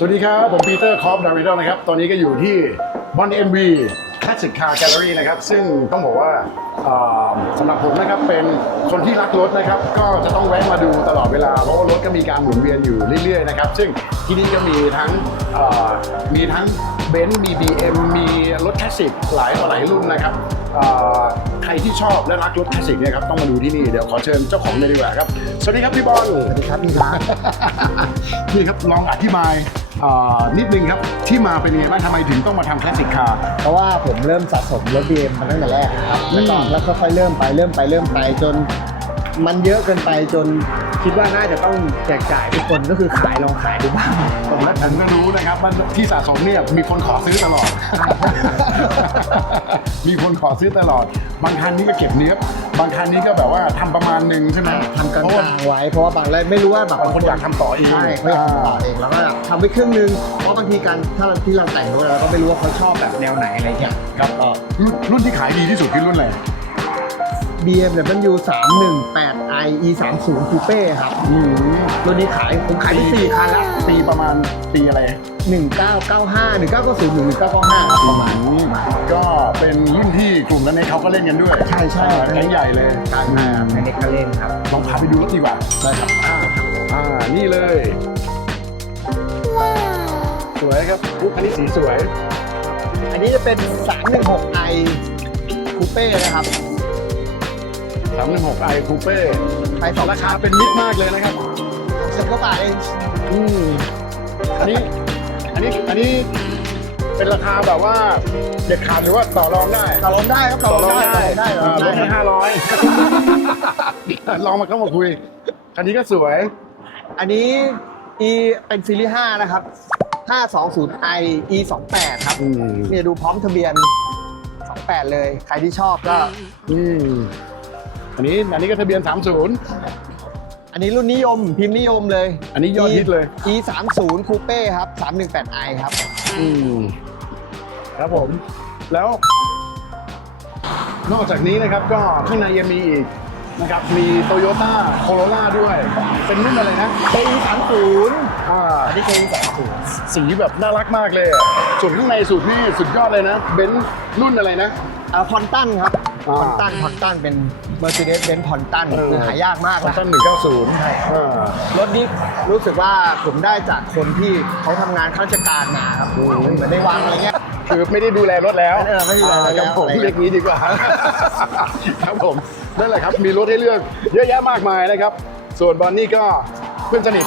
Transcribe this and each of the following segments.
สวัสดีครับ ผมปีเตอร์คอฟดาวิดนะครับ ตอนนี้ก็อยู่ที่บอนเอ็มวีคลาสสิกคาร์แกลเลอรี่นะครับ ซึ่งต้องบอกว่าอ่าสำหรับผมนะครับเป็นคนที่รักรถนะครับ ก็จะต้องแวะมาดูตลอดเวลา เพราะว่ารถก็มีการหมุนเวียนอยู่เรื่อยๆนะครับ ซึ่งที่นี่ก็มีทั้งอ่ามีทั้งเบนซ์มี BM มีรถคลาสสิกหลายต่อหลายรุ่นนะครับอ่าใครที่ชอบและรักรถคลาสสิกเนี่ยครับต้องมาดูที่นี่เดี๋ยวขอเชิญเจ้าของเลยดีกว่าครับ สวัสดีครับพี่บอลสวัสดีครับพี่ครับนี่ครับลองอธิบายอ่า นิดนึงครับที่มาเป็นยังไงบ้างทำไมถึงต้องมาทำคลาสสิกคาร์ เพราะว่าผมเริ่มสะสมรถ BM มาตั้งแต่แรกครับแล้วก็อืม แล้วค่อยๆเริ่มไปเริ่มไปเริ่มไปจน มันเยอะเกินไปจนคิดว่าน่าจะต้องแจกจ่ายทุกคนก็คือขายลองขายดูบ้างประมาณและผมก็รู้นะครับว่าที่สะสมเนี่ยมีคนขอซื้อตลอด มีคนขอซื้อตลอด บางคันนี้ก็เก็บเนื้อ บางคันนี้ก็แบบว่าทำประมาณหนึ่งใช่ไหมทำกลาเพราะว่างๆไว้ เพราะว่าบางแรกไม่รู้ว่าแบบบางคนอยากทำต่อเองใช่เขาอยากทำต่อเองแล้วก็ทำไปครึ่งนึงเพราะบางทีการถ้าเราที่เราแต่งรถเราก็ไม่รู้ว่าเขาชอบแบบแนวไหนอะไรเงี้ยครับรุ่นรุ่นที่ขายดีที่สุดคือรุ่นอะไร BMW 318 i e 3 0 Coupe ครับอืมรุ่นนี้ขายผมขายไปสี่คันแล้วปีประมาณปีอะไร1995 1990หรือ1995ครับประมาณนี้ก็เป็นรุ่น ที่กลุ่มนั้นเองเขาก็เล่นกันด้วยใช่ใช่อ่าแก๊งใหญ่เลยการมาในเน็กเล่นครับลองพาไปดูรถดีกว่าได้ครับอ่าอ่านี่เลยสวยครับอุ๊ยอันนี้สีสวย อันนี้จะเป็น 316i Coupe นะครับ 316 i Coupe ไปสองราคาเป็นมิตรมากเลยนะครับสิบกว่าบาทเองอืมอันนี้ อันนี้ อันนี้ เป็นราคาแบบว่าเด็ดขาดหรือว่าต่อรองได้ ต่อรองได้ครับต่อรองได้ต่อรองได้ต่อรอ่าองลดให้ได้ห้าร้อยลองมาเข้ามาคุยอันนี้ก็สวย อันนี้ e เป็นซีรีส์5นะครับ 520i e 28ครับ อืม เนี่ยดูพร้อมทะเบียน 28 เลย ใครที่ชอบก็ อืมอันนี้อันนี้ก็ทะเบียน 30 อันนี้รุ่นนิยมพิมพ์นิยมเลย อันนี้ยอดฮิตเลย e 30 Coupe ครับ 318i ครับ อืมครับผม แล้ว นอกจากนี้นะครับก็ข้างในยังมีอีกนะครับ มีโตโยต้าโคโรล่าด้วย เป็นรุ่นอะไรนะ KE 30อ่าอันนี้ KE 30สีแบบน่ารักมากเลยอะส่วนข้างในสุดนี่สุดยอดเลยนะ เบนซ์รุ่นอะไรนะ อ่าคอนตันครับ อ่าพอนตันพอนตันเป็น Mercedes Benz พอนตันเออคือหายากมากคอนนะ ตันหนึ่งเก้าศูนย์ใช่รถนี้รู้สึกว่าผมได้จากคนที่เขาทำงานข้าราชการมาครับเหมือนในวังอะไรเงี้ย คือไม่ได้ดูแลรถแล้วเออไม่ได้ดูแลรถแล้ว ครับผมอะไรเรียกงี้ดีกว่า ครับผมนั่นแหละครับมีรถให้เลือกเยอะแยะมากมายนะครับ ส่วนบอนนี่ก็เพื่อนสนิท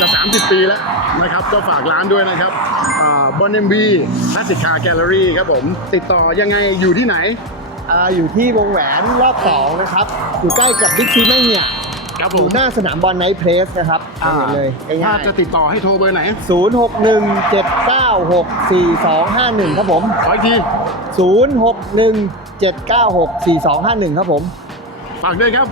จะ 30 ปีแล้วนะครับ ก็ฝากร้านด้วยนะครับบอนเอ็มบีคลาสสิกคาร์แกลเลอรี่ครับผม ติดต่อยังไงอยู่ที่ไหน อ่าอยู่ที่วงแหวนรอบสองนะครับอยู่ใกล้กับบิ๊กซีแม่งเนี่ยครับอผมยู่หน้าสนามบอลไนท์เพลสนะครับทำเห็นเลยถ้าง่ายจะติดต่อให้โทรเบอร์ไหน ๆศูนย์หกหนึ่งเจ็ดเก้าหกสี่สองห้าหนึ่งครับผมขออีกที ศูนย์หกหนึ่งเจ็ดเก้าหกสี่สองห้าหนึ่งครับผม ฝากด้วยครับ